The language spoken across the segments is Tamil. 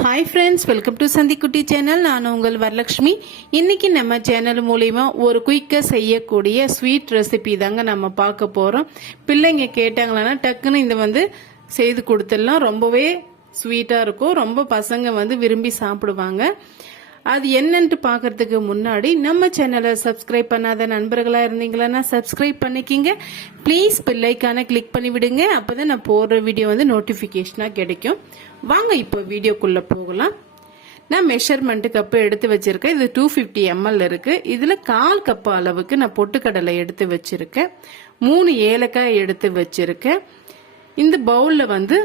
Hi friends welcome to Chandhikutti channel நான் உங்கள் வரலட்சுமி இன்னைக்கு நம்ம சேனல் மூலிமா ஒரு குயிக்காக செய்யக்கூடிய ஸ்வீட் ரெசிபி தாங்க நம்ம பார்க்க போகிறோம் பிள்ளைங்க கேட்டாங்களான்னா டக்குன்னு இந்த வந்து செய்து கொடுத்துடலாம். ரொம்பவே ஸ்வீட்டாக இருக்கும். ரொம்ப பசங்க வந்து விரும்பி சாப்பிடுவாங்க. அது என்னன்ட்டு பார்க்கறதுக்கு முன்னாடி நம்ம சேனலை சப்ஸ்கிரைப் பண்ணாத நண்பர்களாக இருந்தீங்களன்னா சப்ஸ்கிரைப் பண்ணிக்கிங்க. ப்ளீஸ் பில்லைக்கான கிளிக் பண்ணி விடுங்க அப்போ தான் நான் போடுற வீடியோ வந்து நோட்டிஃபிகேஷனாக கிடைக்கும். வாங்க இப்போ வீடியோக்குள்ளே போகலாம். நான் மெஷர்மெண்ட் கப்பு எடுத்து வச்சிருக்கேன். இது டூ ஃபிஃப்டி எம்எல் இருக்கு. இதில் கால் கப்பு அளவுக்கு நான் பொட்டுக்கடலை எடுத்து வச்சிருக்கேன். மூணு ஏலக்காய் எடுத்து வச்சிருக்கேன். இந்த பவுலில் வந்து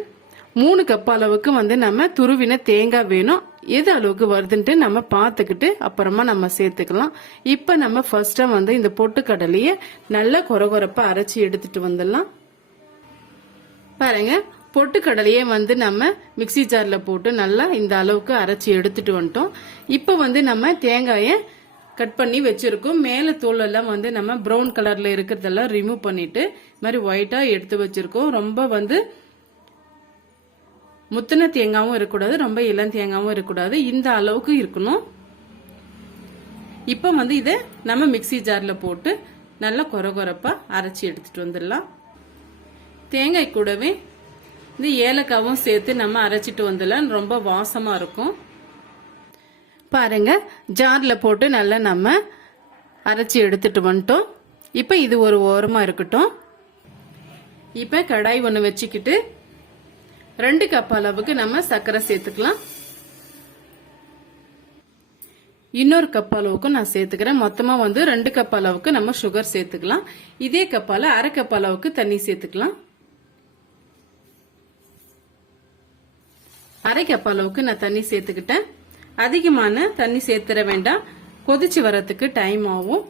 மூணு கப் அளவுக்கு வந்து நம்ம துருவின தேங்காய் வேணும். எது அளவுக்கு வருதுன்ட்டு நம்ம பார்த்துக்கிட்டு அப்புறமா நம்ம சேர்த்துக்கலாம். இப்போ நம்ம ஃபர்ஸ்டா வந்து இந்த பொட்டுக்கடலையை நல்லா கொரகொரப்பா அரைச்சி எடுத்துட்டு வந்துடலாம். பாருங்க. பொட்டுக்கடலையே வந்து நம்ம மிக்ஸி ஜாரில் போட்டு நல்லா இந்த அளவுக்கு அரைச்சி எடுத்துட்டு வந்துட்டோம். இப்போ வந்து நம்ம தேங்காயை கட் பண்ணி வச்சிருக்கோம். மேலே தோல் எல்லாம் வந்து நம்ம ப்ரௌன் கலரில் இருக்கிறதெல்லாம் ரிமூவ் பண்ணிட்டு இது மாதிரி ஒயிட்டாக எடுத்து வச்சிருக்கோம். ரொம்ப வந்து முத்தின தேங்காவும் இருக்கக்கூடாது ரொம்ப இளம் தேங்காவும் இருக்கக்கூடாது. இந்த அளவுக்கு இருக்கணும். இப்போ வந்து இதை நம்ம மிக்ஸி ஜாரில் போட்டு நல்லா கொர கொரப்பாக அரைச்சி எடுத்துட்டு வந்துடலாம். தேங்காய் கூடவே இந்த ஏலக்காவும் சேர்த்து நம்ம அரைச்சிட்டு வந்துடலாம். ரொம்ப வாசமாக இருக்கும். பாருங்க ஜாரில் போட்டு நல்லா நம்ம அரைச்சி எடுத்துட்டு வந்துட்டோம். இப்போ இது ஒரு ஓரமாக இருக்கட்டும். இப்போ கடாய் ஒன்று வச்சுக்கிட்டு ரெண்டு கப் அளவுக்கு நம்ம சர்க்கரை சேர்த்துக்கலாம். இன்னொரு கப் அளவுக்கு நான் சேர்த்துக்கிறேன். மொத்தமா வந்து ரெண்டு கப் அளவுக்கு நம்ம சுகர் சேர்த்துக்கலாம். இதே கப்பால அரை கப் அளவுக்கு தண்ணி சேர்த்துக்கலாம். அரை கப் அளவுக்கு நான் தண்ணி சேர்த்துக்கிட்டேன். அதிகமான தண்ணி சேர்த்துற வேண்டாம். கொதிச்சு வரத்துக்கு டைம் ஆகும்.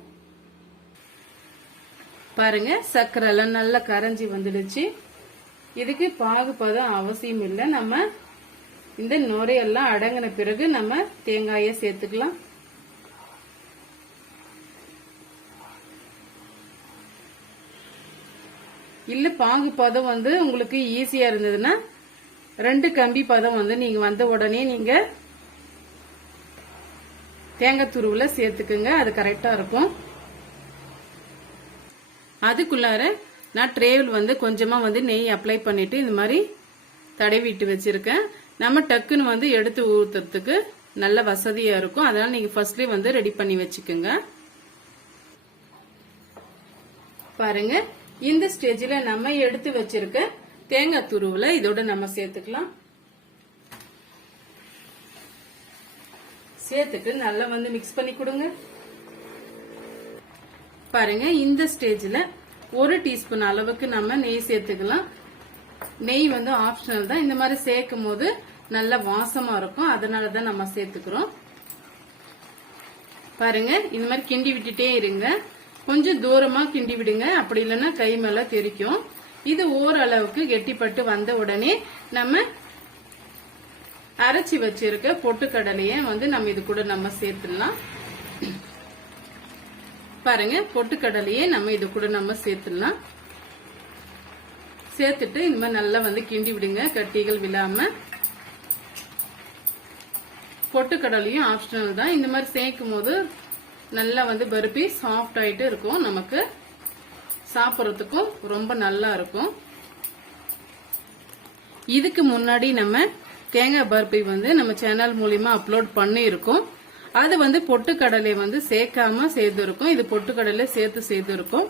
பாருங்க சர்க்கரை எல்லாம் நல்லா கரைஞ்சி வந்துடுச்சு. இதுக்கு பாகுபதம் அவசியம் இல்லை. நம்ம இந்த நுரையெல்லாம் அடங்கின பிறகு நம்ம தேங்காயை சேர்த்துக்கலாம். இல்ல பாகுபதம் வந்து உங்களுக்கு ஈஸியா இருந்ததுன்னா ரெண்டு கம்பி பதம் வந்து நீங்க வந்த உடனே நீங்க தேங்காய் துருவுல சேர்த்துக்குங்க. அது கரெக்டா இருக்கும். அதுக்குள்ளார நான் ட்ரேவில் வந்து கொஞ்சமா வந்து நெய் அப்ளை பண்ணிட்டு இந்த மாதிரி தடவிட்டு வச்சிருக்கேன். நம்ம டக்குன்னு வந்து எடுத்து ஊத்துறதுக்கு நல்ல வசதியா இருக்கும். அதனால நீங்க ஃபர்ஸ்ட்லயே வந்து ரெடி பண்ணி வச்சுக்கோங்க. பாருங்க. இந்த ஸ்டேஜில் நம்ம எடுத்து வச்சிருக்க தேங்காய் துருவில் இதோட நம்ம சேர்த்துக்கலாம். சேர்த்துட்டு நல்லா வந்து மிக்ஸ் பண்ணி கொடுங்க. பாருங்க இந்த ஸ்டேஜில் ஒரு டீஸ்பூன் அளவுக்கு நம்ம நெய் சேர்த்துக்கலாம். நெய் வந்து ஆப்ஷனல் தான். இந்த மாதிரி சேர்க்கும் போது நல்ல வாசமா இருக்கும். அதனால தான் நம்ம சேர்த்துக்கிறோம். பாருங்க இந்த மாதிரி கிண்டி விட்டுட்டே இருங்க. கொஞ்சம் தூரமா கிண்டி விடுங்க. அப்படி இல்லைன்னா கை மேல தெரிக்கும். இது ஓரளவுக்கு கெட்டிப்பட்டு வந்த உடனே நம்ம அரைச்சி வச்சிருக்க பொட்டுக்கடலைய வந்து நம்ம இது கூட நம்ம சேர்த்துடலாம். பாருங்க பொட்டுக்கடலையே நம்ம இது கூட நம்ம சேர்த்துடலாம். சேர்த்துட்டு இந்த மாதிரி நல்லா வந்து கிண்டி விடுங்க கட்டிகள் விழாம. பொட்டுக்கடலையும் ஆப்ஷனல் தான். இந்த மாதிரி சேர்க்கும் போது நல்லா வந்து பருப்பி சாஃப்ட் ஆயிட்டு இருக்கும் நமக்கு. சாப்பிட்றதுக்கும் ரொம்ப நல்லா இருக்கும். இதுக்கு முன்னாடி நம்ம தேங்காய் பருப்பை வந்து நம்ம சேனல் மூலியமா அப்லோட் பண்ணி இருக்கோம் அது வந்து பொட்டுக்கடலை வந்து சேர்க்காம சேர்த்துருக்கும் இது பொட்டுக்கடலை சேர்த்து சேர்த்துருக்கும்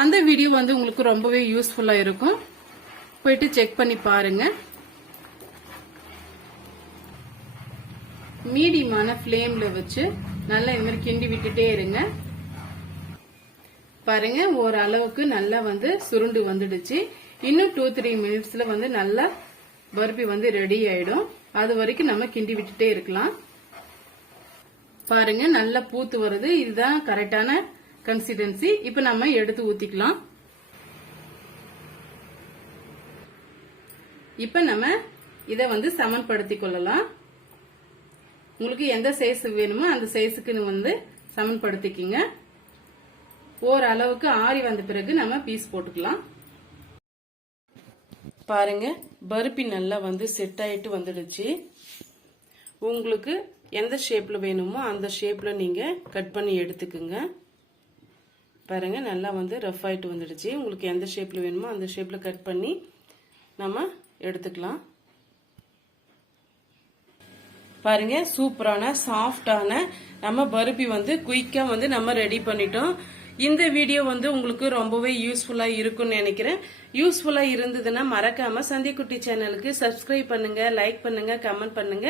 அந்த வீடியோ வந்து உங்களுக்கு ரொம்பவே யூஸ்ஃபுல்லாக இருக்கும். போயிட்டு செக் பண்ணி பாருங்க. மீடியமான ஃப்ளேமில் வச்சு நல்லா இது மாதிரி கிண்டி விட்டுட்டே இருங்க. பாருங்க ஓரளவுக்கு நல்லா வந்து சுருண்டு வந்துடுச்சு. இன்னும் டூ த்ரீ மினிட்ஸ்ல வந்து நல்லா பருப்பி வந்து ரெடி ஆயிடும். அது வரைக்கும் நம்ம கிண்டி விட்டுட்டே இருக்கலாம். பாருங்க நல்லா பூத்து வருது. இதுதான் கரெக்டான கன்சிஸ்டன்சி இப்ப நம்ம எடுத்து ஊத்திக்கலாம். இப்ப நம்ம இத வந்து சமன்படுத்திக் கொள்ளலாம். உங்களுக்கு எந்த சைஸ் வேணுமோ அந்த சைஸுக்கு வந்து சமன்படுத்திக்கிங்க. ஓரளவுக்கு ஆறி வந்த பிறகு நம்ம பீஸ் போட்டுக்கலாம். பாருங்க பருப்பி நல்லா வந்து செட் ஆயிட்டு வந்துடுச்சு. உங்களுக்கு எந்த ஷேப்பில் வேணுமோ அந்த ஷேப்பில் நீங்கள் கட் பண்ணி எடுத்துக்குங்க. பாருங்க நல்லா வந்து ரஃப் ஆயிட்டு வந்துடுச்சு. உங்களுக்கு எந்த ஷேப்பில் வேணுமோ அந்த ஷேப்பில் கட் பண்ணி நம்ம எடுத்துக்கலாம். பாருங்க சூப்பரான சாஃப்டான நம்ம பருப்பி வந்து குயிக்கா வந்து நம்ம ரெடி பண்ணிட்டோம். இந்த வீடியோ வந்து உங்களுக்கு ரொம்பவே யூஸ்ஃபுல்லா இருக்கும்னு நினைக்கிறேன். யூஸ்ஃபுல்லா இருந்ததுன்னா மறக்காம சந்திக்குட்டி சேனலுக்கு சப்ஸ்கிரைப் பண்ணுங்க லைக் பண்ணுங்க கமெண்ட் பண்ணுங்க.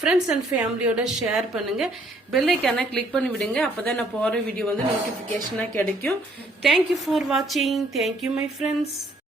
ஃப்ரெண்ட்ஸ் அண்ட் ஃபேமிலியோட ஷேர் பண்ணுங்க. பெல்லைக்கான கிளிக் பண்ணி விடுங்க. அப்பதான் நான் போற வீடியோ வந்து நோட்டிபிகேஷனா கிடைக்கும். தேங்க்யூ ஃபார் வாட்சிங் தேங்க்யூ மை ஃப்ரெண்ட்ஸ்